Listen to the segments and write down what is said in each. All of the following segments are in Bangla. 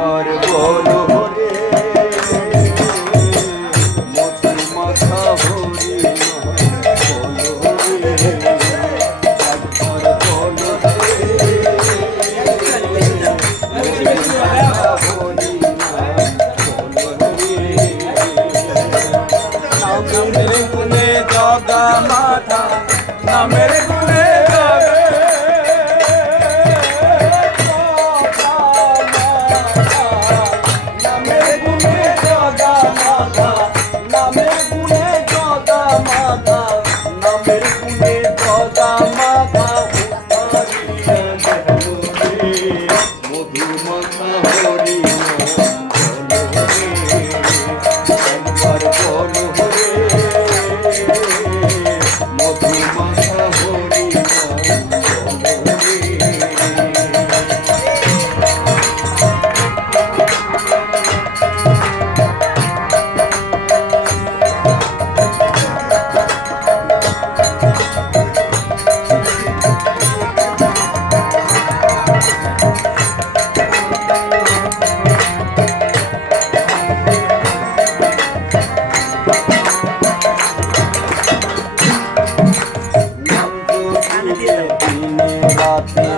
আমার বলো রে মতি মাথা ভরি বলো রে আমার বলো রে জগা মা Okay, mom. ராத்திரி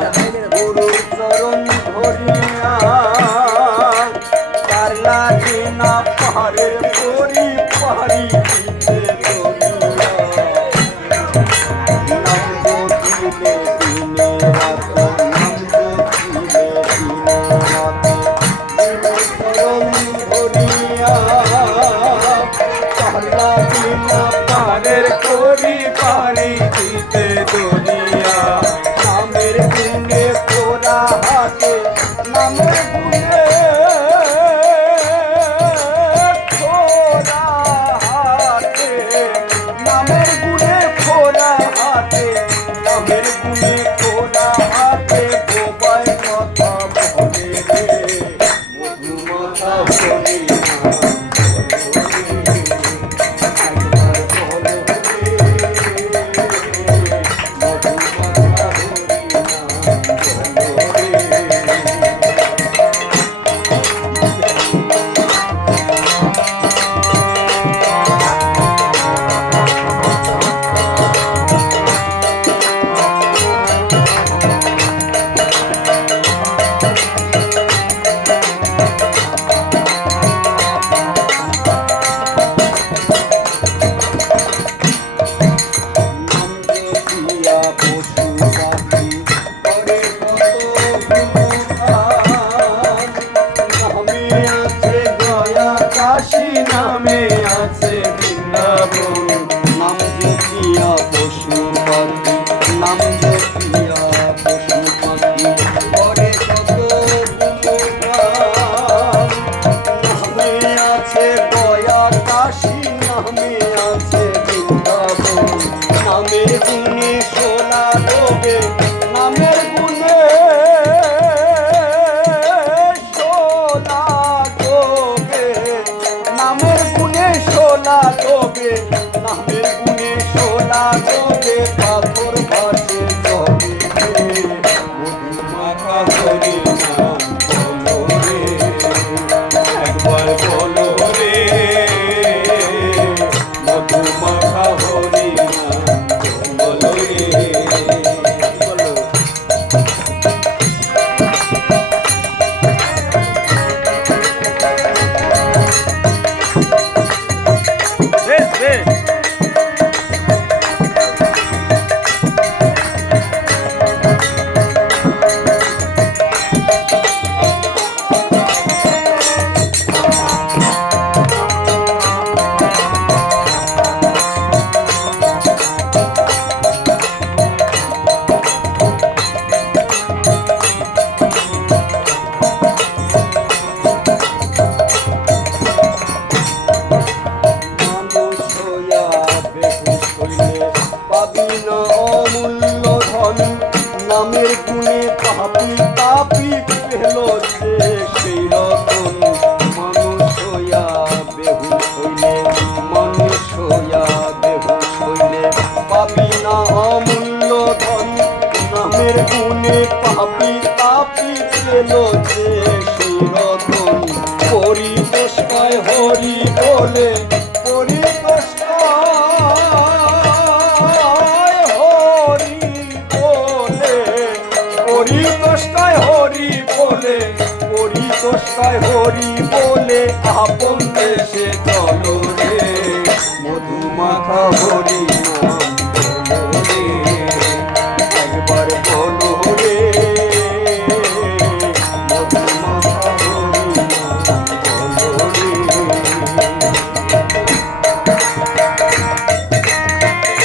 সোলা তোবে নামের গুণে পাপি পাপি পেল যে সেই রকম মানুষ হইয়া বেহুশ হইলে মানুষ নামের গুণে পাপি পাপি পেল যে সেই রকম হরি বলে পরিতোষকায় হরি বলে আপন দেশে চলো রে। মধুমাখা হরি